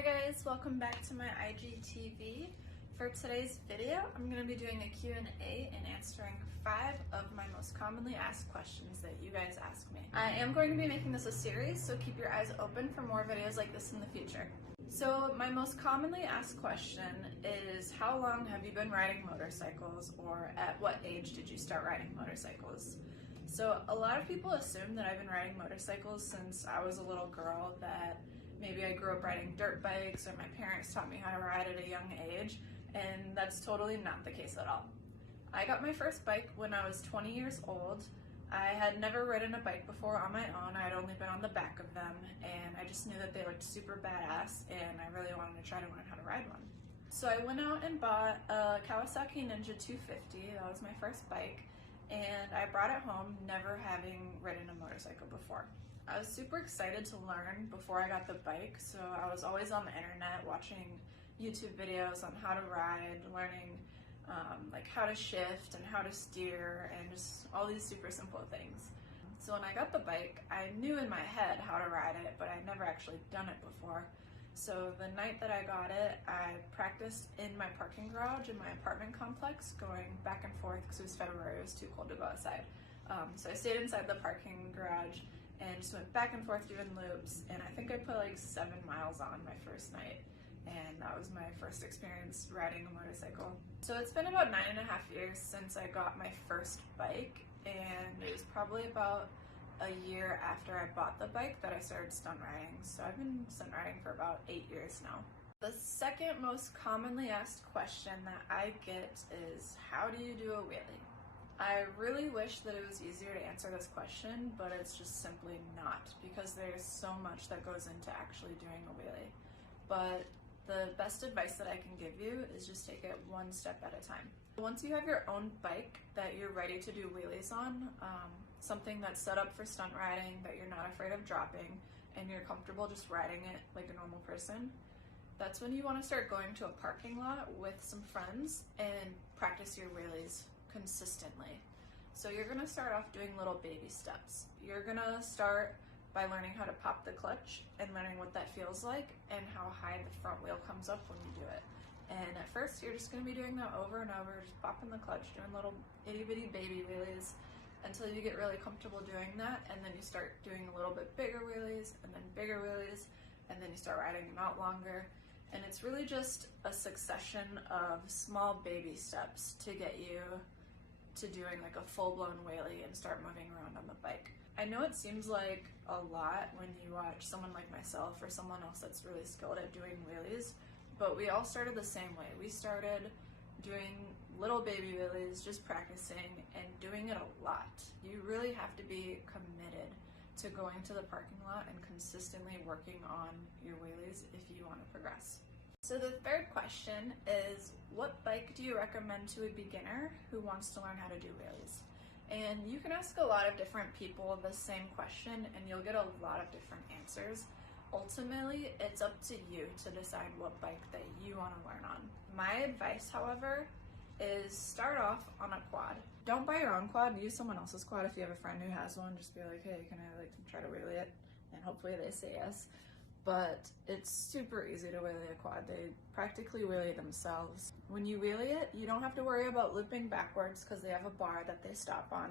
Hi guys, welcome back to my IGTV. For today's video, I'm going to be doing a Q&A and answering 5 of my most commonly asked questions that you guys ask me. I am going to be making this a series, so keep your eyes open for more videos like this in the future. So my most commonly asked question is, how long have you been riding motorcycles, or at what age did you start riding motorcycles? So a lot of people assume that I've been riding motorcycles since I was a little girl, that maybe I grew up riding dirt bikes or my parents taught me how to ride at a young age, and that's totally not the case at all. I got my first bike when I was 20 years old. I had never ridden a bike before on my own. I had only been on the back of them, and I just knew that they looked super badass, and I really wanted to try to learn how to ride one. So I went out and bought a Kawasaki Ninja 250. That was my first bike, and I brought it home never having ridden a motorcycle before. I was super excited to learn before I got the bike, so I was always on the internet watching YouTube videos on how to ride, learning like how to shift and how to steer and just all these super simple things. So when I got the bike, I knew in my head how to ride it, but I'd never actually done it before. So the night that I got it, I practiced in my parking garage in my apartment complex, going back and forth because it was February, it was too cold to go outside. So I stayed inside the parking garage and just went back and forth doing loops, and I think I put like 7 miles on my first night, and that was my first experience riding a motorcycle. So it's been about 9.5 years since I got my first bike, and it was probably about a year after I bought the bike that I started stunt riding. So I've been stunt riding for about 8 years now. The second most commonly asked question that I get is, how do you do a wheelie? I really wish that it was easier to answer this question, but it's just simply not, because there's so much that goes into actually doing a wheelie. But the best advice that I can give you is just take it one step at a time. Once you have your own bike that you're ready to do wheelies on, something that's set up for stunt riding that you're not afraid of dropping, and you're comfortable just riding it like a normal person, that's when you want to start going to a parking lot with some friends and practice your wheelies consistently. So you're going to start off doing little baby steps. You're going to start by learning how to pop the clutch and learning what that feels like and how high the front wheel comes up when you do it. And at first you're just going to be doing that over and over, just popping the clutch, doing little itty bitty baby wheelies until you get really comfortable doing that, and then you start doing a little bit bigger wheelies and then bigger wheelies, and then you start riding them out longer. And it's really just a succession of small baby steps to get you to doing like a full-blown wheelie and start moving around on the bike. I know it seems like a lot when you watch someone like myself or someone else that's really skilled at doing wheelies, but we all started the same way. We started doing little baby wheelies, just practicing and doing it a lot. You really have to be committed to going to the parking lot and consistently working on your wheelies if you want to progress. So the third question is, what bike do you recommend to a beginner who wants to learn how to do wheelies? And you can ask a lot of different people the same question and you'll get a lot of different answers. Ultimately, it's up to you to decide what bike that you want to learn on. My advice, however, is start off on a quad. Don't buy your own quad, use someone else's quad. If you have a friend who has one, just be like, hey, can I like try to wheelie it? And hopefully they say yes. But it's super easy to wheelie a quad. They practically wheelie themselves. When you wheelie it, you don't have to worry about looping backwards because they have a bar that they stop on.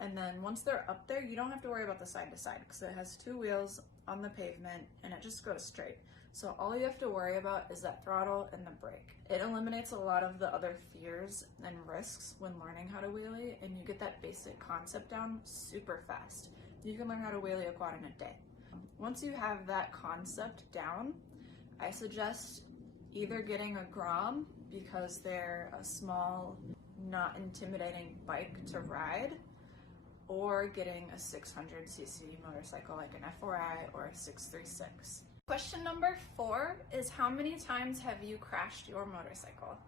And then once they're up there, you don't have to worry about the side to side because it has 2 wheels on the pavement and it just goes straight. So all you have to worry about is that throttle and the brake. It eliminates a lot of the other fears and risks when learning how to wheelie, and you get that basic concept down super fast. You can learn how to wheelie a quad in a day. Once you have that concept down, I suggest either getting a Grom because they're a small, not intimidating bike to ride, or getting a 600cc motorcycle like an F4i or a 636. Question number 4 is, how many times have you crashed your motorcycle?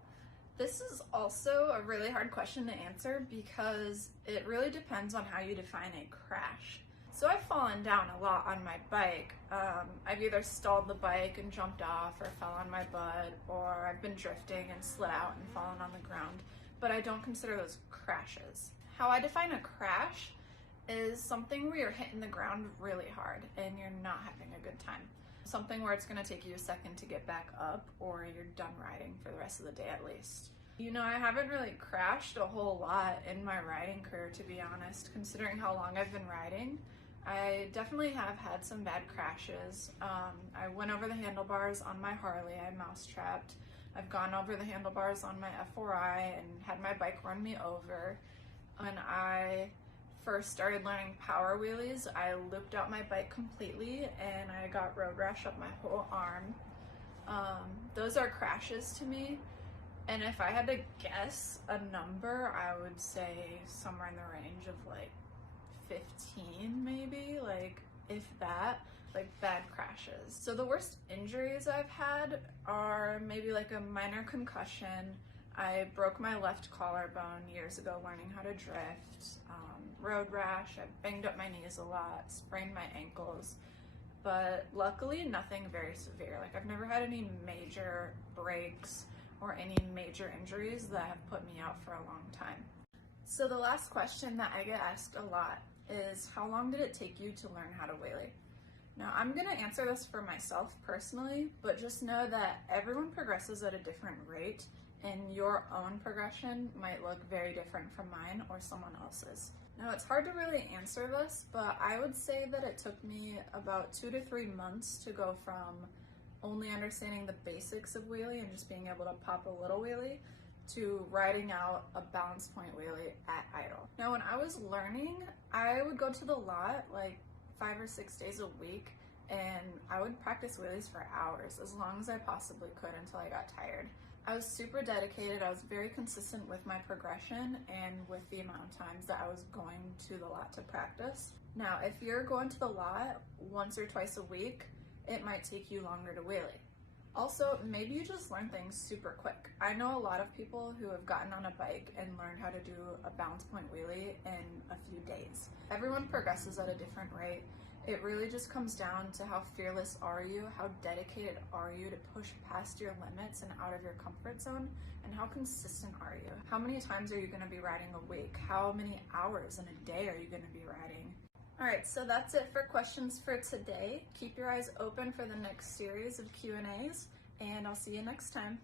This is also a really hard question to answer because it really depends on how you define a crash. So I've fallen down a lot on my bike. I've either stalled the bike and jumped off or fell on my butt, or I've been drifting and slid out and fallen on the ground, but I don't consider those crashes. How I define a crash is something where you're hitting the ground really hard and you're not having a good time. something where it's gonna take you a second to get back up, or you're done riding for the rest of the day at least. You know, I haven't really crashed a whole lot in my riding career, to be honest, considering how long I've been riding. I definitely have had some bad crashes. I went over the handlebars on my Harley, I mousetrapped. I've gone over the handlebars on my F4i and had my bike run me over. When I first started learning power wheelies, I looped out my bike completely and I got road rash up my whole arm. Those are crashes to me. And if I had to guess a number, I would say somewhere in the range of like 15 maybe, like if that, like bad crashes. So the worst injuries I've had are maybe like a minor concussion. I broke my left collarbone years ago learning how to drift, road rash, I banged up my knees a lot, sprained my ankles, but luckily nothing very severe. Like I've never had any major breaks or any major injuries that have put me out for a long time. So the last question that I get asked a lot is, how long did it take you to learn how to wheelie? Now I'm gonna answer this for myself personally, but just know that everyone progresses at a different rate and your own progression might look very different from mine or someone else's. Now it's hard to really answer this, but I would say that it took me about 2 to 3 months to go from only understanding the basics of wheelie and just being able to pop a little wheelie to riding out a balance point wheelie at idle. Now when I was learning, I would go to the lot like 5 or 6 days a week and I would practice wheelies for hours, as long as I possibly could until I got tired. I was super dedicated, I was very consistent with my progression and with the amount of times that I was going to the lot to practice. Now if you're going to the lot once or twice a week, it might take you longer to wheelie. Also, maybe you just learn things super quick. I know a lot of people who have gotten on a bike and learned how to do a balance point wheelie in a few days. Everyone progresses at a different rate. It really just comes down to how fearless are you, how dedicated are you to push past your limits and out of your comfort zone, and how consistent are you? How many times are you gonna be riding a week? How many hours in a day are you gonna be riding? All right, so that's it for questions for today. Keep your eyes open for the next series of Q&As, and I'll see you next time.